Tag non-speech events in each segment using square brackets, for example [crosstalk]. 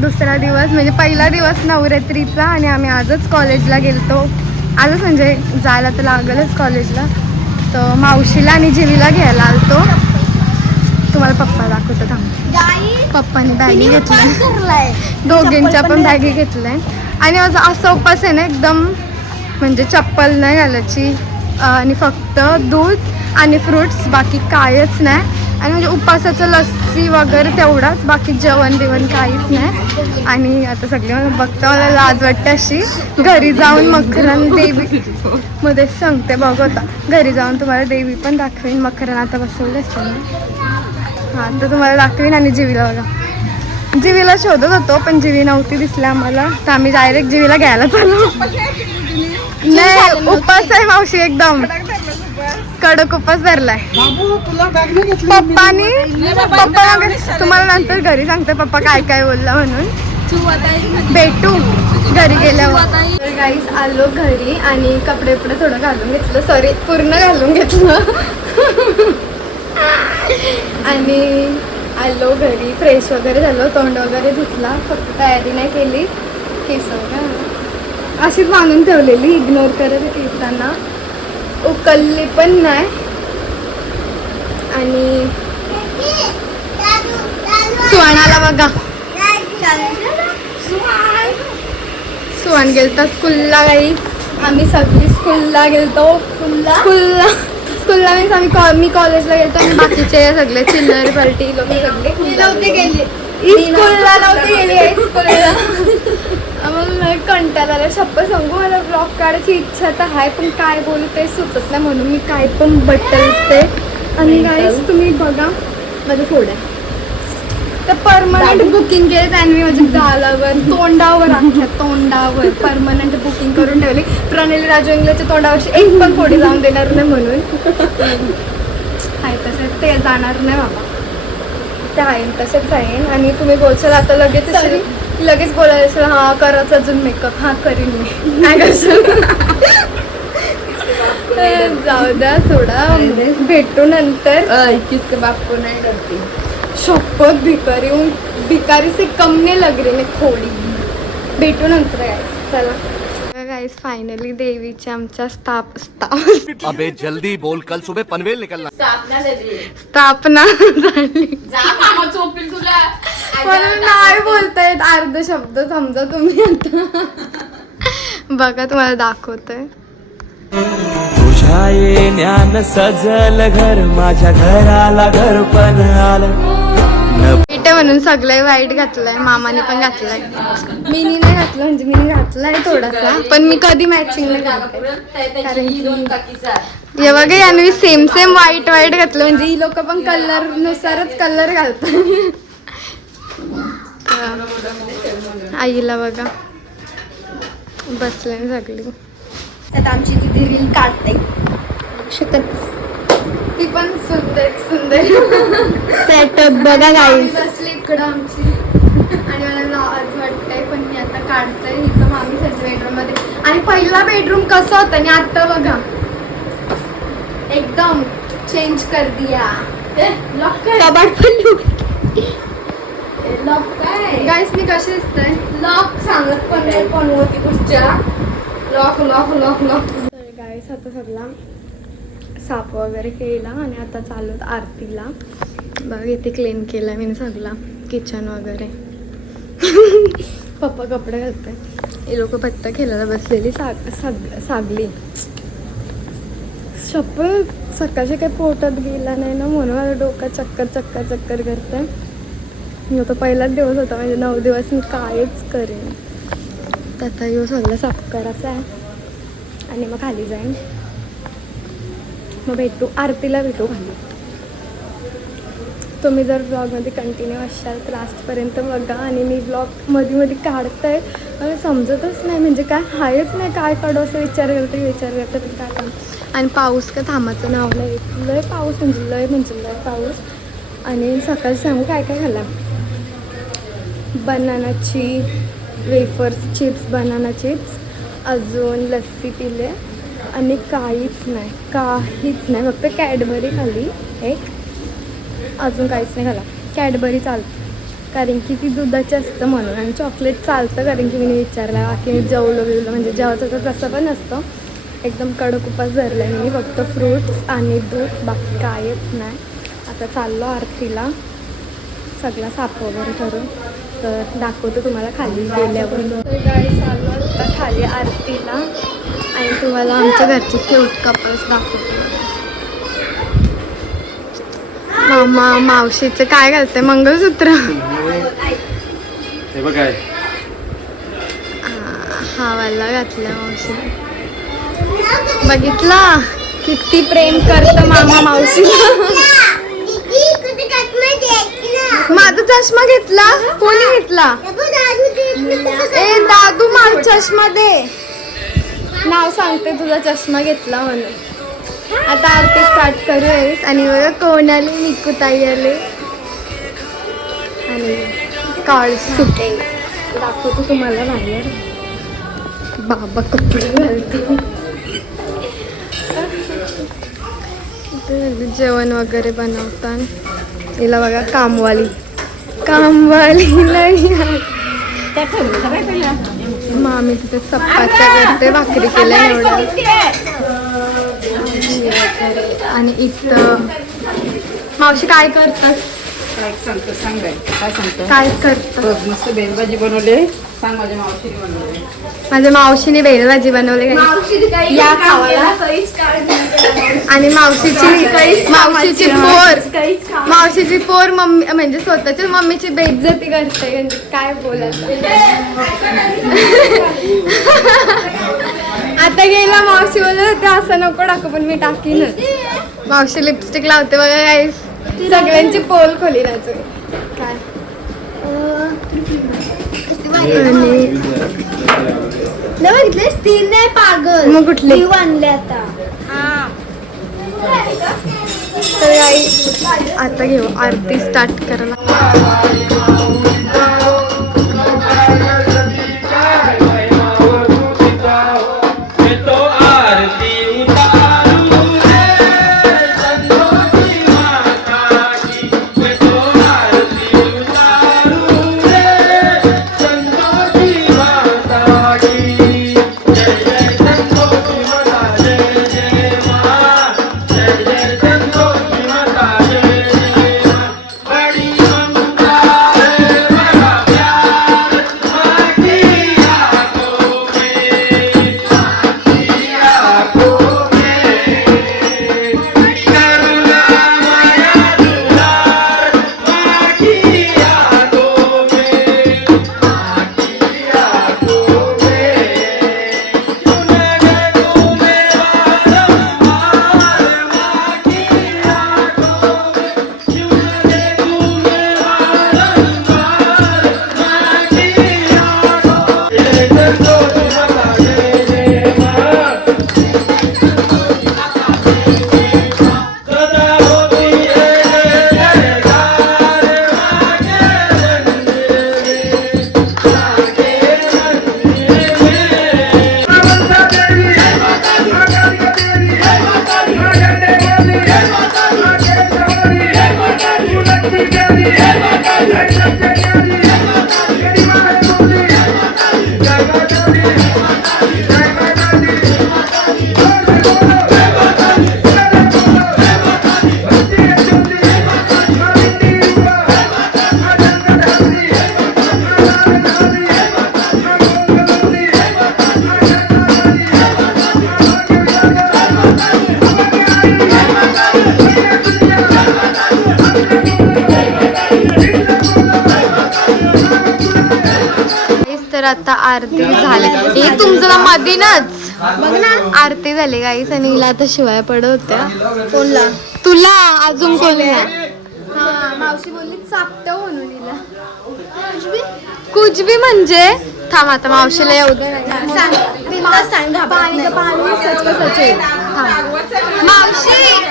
दुसरा दिवस म्हणजे पहिला दिवस नवरात्रीचा आणि आम्ही आजच कॉलेजला गेलतो. आजच म्हणजे जायला तर लागलच कॉलेजला तर मावशीला आणि जिवीला घ्यायला आलतो. तुम्हाला पप्पा दाखवतो थांब. पप्पानी बॅगी घेतली. दोघींच्या पण बॅगी घेतल्या. आणि माझा असा उपास आहे ना एकदम म्हणजे चप्पल नाही घालायची. आणि फक्त दूध आणि फ्रुट्स बाकी कायच नाही. आणि म्हणजे उपासाचं लस्सी वगैरे तेवढाच बाकी जेवण बिवण काहीच नाही. आणि आता सगळे बघता मला लाज वाटते अशी. घरी जाऊन मकरन देवी मध्ये सांगते बघ आता. घरी जाऊन तुम्हाला देवी पण दाखवेन मकरन आता बसवलं ना हां तर तुम्हाला दाखवेन आणि जीवीला बघा. जीवीला शोधत होतो पण जीवी नव्हती दिसली आम्हाला. तर आम्ही डायरेक्ट जीवीला घ्यायला चालू नाही उपास आहे मावशी एकदम. कडक उपास धरलाय. बाबू तुला बॅग नाही घेतली पप्पानी? पप्पा तुम्हाला नंतर घरी सांगते पप्पा काय काय बोलला म्हणून. भेटू घरी गेल्यावर. गाईस आलो घरी आणि कपडे पुढे थोडं घालून घेतलं. सॉरी पूर्ण घालून घेतलं. आणि आलो घरी फ्रेश वगैरे झालो तोंड वगैरे धुतला फक्त तयारी नाही केली. केस का अशीच बांधून ठेवलेली इग्नोर करत केसांना. उकलली पण नाही. आणि सुहानाला बघा. सुहान गेलता स्कूलला काही आम्ही सगळी स्कूलला गेलतो. स्कूलला? स्कूलला. मीन्स आम्ही कॉ- मी कॉलेजला गेलतो आणि बाकीचे सगळे चिल्लर पार्टी लोक सगळे स्कूलला नव्हते गेले. स्कूलला. आम्हाला कंटाळा आला शप्प सांगू मला ब्लॉग काढायची इच्छा तर आहे पण काय बोलू ते सुचत नाही म्हणून मी काय पण बटलते आणि गाईस तुम्ही बघा. माझं फोड आहे. तर परमनंट बुकिंग केले त्यांनी मी माझ्या गालावर तोंडावर अख्ख्या तोंडावर परमनंट बुकिंग करून ठेवली. प्रणाली राजू इंग्लजच्या तोंडावरची एक पण फोडी जाऊन देणार नाही म्हणून. आहे तसं ते जाणार नाही बाबा. ते आहे तसेच आहे. आणि तुम्ही बोलशाल आता लगेच लगेच असेल हा करच अजून मेकअप हा करीन मी. काय करशाल [laughs] जाऊ द्या थोडा भेटू नंतर. किसके बाप को नहीं डरती शपथ भिकारी हूँ भिकारी से कम नहीं लग रही मैं थोडी. भेटू नंतर. चला. गाईस फायनली देवीच्या आमच्या स्थाप स्थाप अबे जल्दी बोल. कल सुबह पनवेल निकलना. स्थापना झाली. स्थापना झाली जा मामा चोपील तुला. म्हणून नाही बोलता येत अर्ध शब्द समजा तुम्ही आता. बघा तुम्हाला दाखवतोय. तुझ्या येण्यान सजल घर माझ्या घराला घर पण आलं. म्हणून सगळे वाईट घातलंय मामाने पण घातलंय. मिनी नाही घातलं म्हणजे मिनी घातलाय थोडासा पण मी कधी मॅचिंग नाही घालते कारण की हे बघा यांनी सेम सेम वाईट वाईट घातलं. म्हणजे ही लोक पण कलर नुसारच कलर घालतात. आईला बघा. बसले सगळी. आता आमची दिदी रील काढते. शकत. ती पण सुंदर सुंदर. सेटअप बघा गाईस बसली इकडं आमची. आणि मला लाज वाटतंय पण मी आता काढते इथं मामी सध्या बेडरूममध्ये. आणि पहिला बेडरूम कसं होतं? आणि आता बघा. एकदम चेंज कर दिया. कबाड पण लॉक काय? गाईस मी कशी दिसतंय? लॉक सांगत पण नाही पण होती कुठच्या lock lock lock lock guys आता सगळा साफ वगैरे केला आणि आता चालू आहेत आरतीला. बघ इथे क्लीन केलं मी सगळा किचन वगैरे. पप्पा कपडे घालते हे लोक पत्ता खेळायला बसलेली साग साग सागली. शप्प सकाळच्या काही पोटात गेला नाही ना म्हणून माझं डोकं चक्कर चक्कर चक्कर करते मी आता पहिलाच दिवस होता म्हणजे नऊ दिवस मी कायच करेन. तर आता येऊ सगळं साफ करायचं आहे. आणि मग खाली जाईन. मग भेटू आरतीला भेटू खाली. तुम्ही जर ब्लॉगमध्ये कंटिन्यू असाल तर लास्टपर्यंत बघा. आणि मी ब्लॉगमध्ये मध्ये काढताय. मला समजतच नाही म्हणजे काय हायच नाही काय काढू असं विचार करते विचार करते पण काय आणि पाऊस काय थांबाचं नाव नाही. लय पाऊस म्हणजे लय म्हणजे लय पाऊस. आणि सकाळी सांगू काय काय बनाना बनानाची वेफर्स चिप्स बनाना चिप्स अजून लस्सी पिले. आणि काहीच नाही. काहीच नाही. फक्त कॅडबरी खाली एक. अजून काहीच नाही खाला कॅडबरी चालतं. कारण की ती दुधाची असतं म्हणून. आणि चॉकलेट चालतं कारण की मी विचारलं बाकी मी जेवलो बिवलं. म्हणजे जेवायचं तर तसं पण नसतं एकदम कडक उपास धरला मी. फक्त फ्रूट्स आणि दूध. बाकी कायच नाही. आता चाललो आरतीला. सगळा साप वगैरे तर दाखवतो तुम्हाला खाली गेल्यावर. आता खाली आरतीला. आणि तुम्हाला आमच्या घरचे क्यूट कपल्स दाखवतो. मामा मावशीचं काय घालते मंगळसूत्र. हे बघ. काय हा वाला घातला मावशी. बघितला? किती प्रेम करत मामा मावशीला. माझा चष्मा घेतला? कोणी घेतला? ए दादू मला चष्मा दे. नाव सांगते तुझा चष्मा घेतला म्हणून. आता आरती स्टार्ट करूयास. आणि बघा कोण आले निकुताई आले. आणि काळ सुटे दाखवतो तुम्हाला बाहेर. बाबा कपडे घालते जेवण वगैरे बनवतात हिला बघा कामवाली. कामवाली नाही मामी तिथे चपात्या करते भाकरी केल्या एवढं आणि इथं मावशी काय करतात? काय सांगतो सांग बाई. काय सांगतो? काय करतात बघ मस्त बेलभाजी बनवले. सांग माझ्या मावशीने बनवले. माझ्या मावशीने भेळ भाजी बनवली काय या खावायला आणि मावशीची मावशीची पोर. मावशीची पोर मम्मी म्हणजे स्वतःच्या मम्मीची बेइज्जती करते. म्हणजे काय बोलायचं? आता गेला मावशी बोलत होते असं नको टाकू पण मी टाकीनच. मावशी लिपस्टिक लावते बघा काय सगळ्यांची पोल खोली राहते काय? आणि बघितले स्टील नाही पागल. मग कुठली? आणले आता. तर आई आता घेऊ. आरती स्टार्ट करायला. आता आरती झाली. हे तुमचं मधीनच बघ ना. आरती झाली गाईस आणि हिला आता शिवाय पडत होत्या. कोणला? तुला? अजून कोण हा मावशी बोलली चापट म्हणून हिला. कुजबी? म्हणजे? थांब आता मावशीला येऊ दे. पाणी का पाणी सच का सच आहे. थांब. मावशी!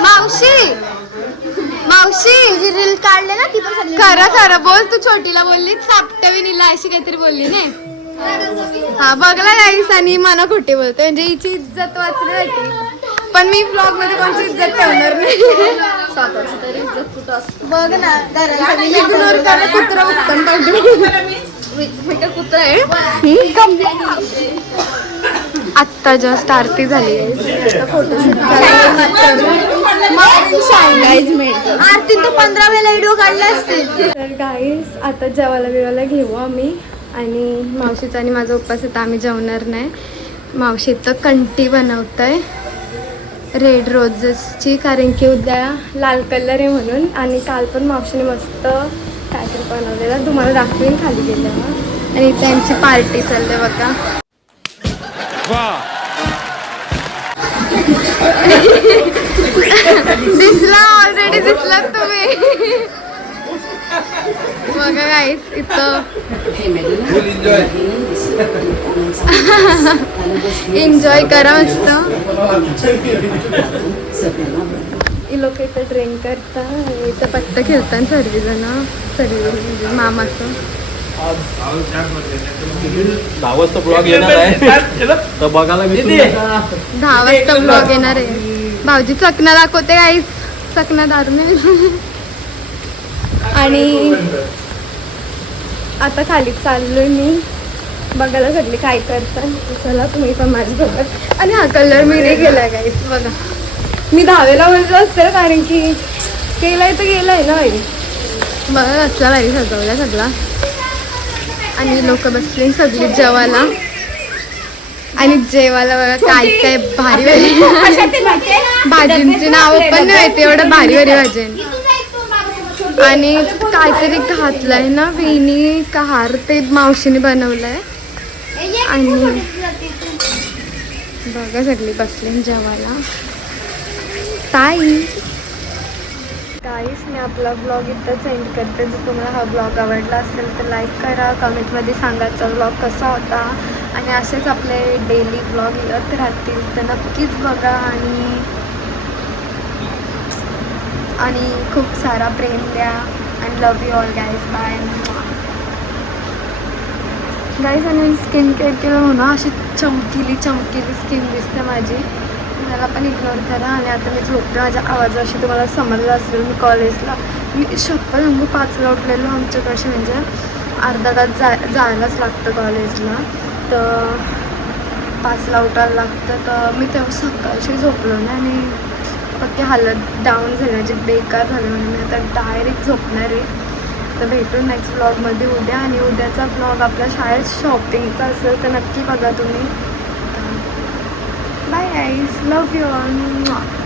मावशी! मावशी रील काढले ना ती पण सगळी खरं खरं. बोल तू छोटीला बोलली सापटवी नीला अशी काहीतरी बोलली नाही हा. बघला गाईस आणि मना खोटी बोलते. म्हणजे हिची इज्जत वाचण्यासाठी पण मी ब्लॉगमध्ये कोणची इज्जत ठेवणार नाही. स्वतःची तरी इज्जत कुठं असते बघ ना इग्नोर करा कुत्रा उत्तम [laughs] म्हणजे कुत्रा आहे. [laughs] आत्ता जस्ट आरती झाली. आहे फोटोशूट आरती तू पंधरा वेळेला व्हिडिओ काढले असतील तर गाईस आता जेवायला बिवायला घेऊ आम्ही. आणि मावशीचा आणि माझा उपवास आहे तर आम्ही जेवणार नाही. मावशी तर कंटी बनवत आहे रेड रोजेसची कारण की उद्या लाल कलर आहे म्हणून. आणि काल पण मावशीने मस्त काहीतरी बनवलेलं. तुम्हाला दाखवेन खाली गेल्यावर. आणि त्यांची पार्टी चालते बघा. दिसला ऑलरेडी दिसला तुम्ही. बघा गाईस इथं. एन्जॉय करा मस्त. ही लोक इथं ड्रिंक करता इथं पत्ता खेळतात सर्वजण. सर्व म्हणजे मामाचं. दहा वाजता ब्लॉग येणार आहे. तर बघायला विसरू नका. दहा वाजता ब्लॉग येणार आहे. भाऊजी चकना दाखवते गाईस चकना दारू आणि आता खाली चाललोय मी. बघायला सगळे काय करतात. चला तुम्ही पण माझ्यासोबत आणि हा कलर मी नाही केलाय गाईस बघा. मी दहावेला म्हणलं असतं कारण की केलाय तर गेलाय ना बाई. बघा असला बाई सजवला सगळा. आणि लोक बसले सगळी जेवायला. आणि जेवायला बघा काय काय भारी भारी. भाजींची नावं पण नाही माहिती एवढं भारी भारी भाजी आहे. आणि काहीतरी घातलंय ना वेणी का हार ते मावशीने बनवलंय. आणि बघा सगळी बसली जेवायला. ताई. गाईस मी आपला ब्लॉग इथंच एंड करते. जर तुम्हाला हा ब्लॉग आवडला असेल तर लाईक करा. कमेंटमध्ये सांगायचा ब्लॉग कसा होता. आणि असेच आपले डेली ब्लॉग येत राहतील तर नक्कीच बघा. आणि आणि खूप सारा प्रेम द्या. And love you all guys bye guys आणि मी स्किन केअर केलं म्हणून अशी चमकीली चमकीली स्किन दिसते माझी. मला पण इग्नोर करा आणि आता मी झोपते. माझ्या आवाजाशी तुम्हाला समजलं असेल मी कॉलेजला मी शप्पथ अंगू पाचला उठलेलो आमच्याकडे म्हणजे अर्धा तास जा जायलाच लागतं कॉलेजला तर पाचला उठायला लागतं. तर मी तेव्हा सकाळशी झोपलो ना आणि पक्की हालत डाऊन झाली म्हणजे बेकार झालं म्हणून मी आता डायरेक्ट झोपणार आहे. तर भेटू नेक्स्ट ब्लॉगमध्ये उद्या आणि उद्याचा ब्लॉग आपल्या शाळेत शॉपिंगचा असेल तर नक्की बघा तुम्ही. Bye guys love you all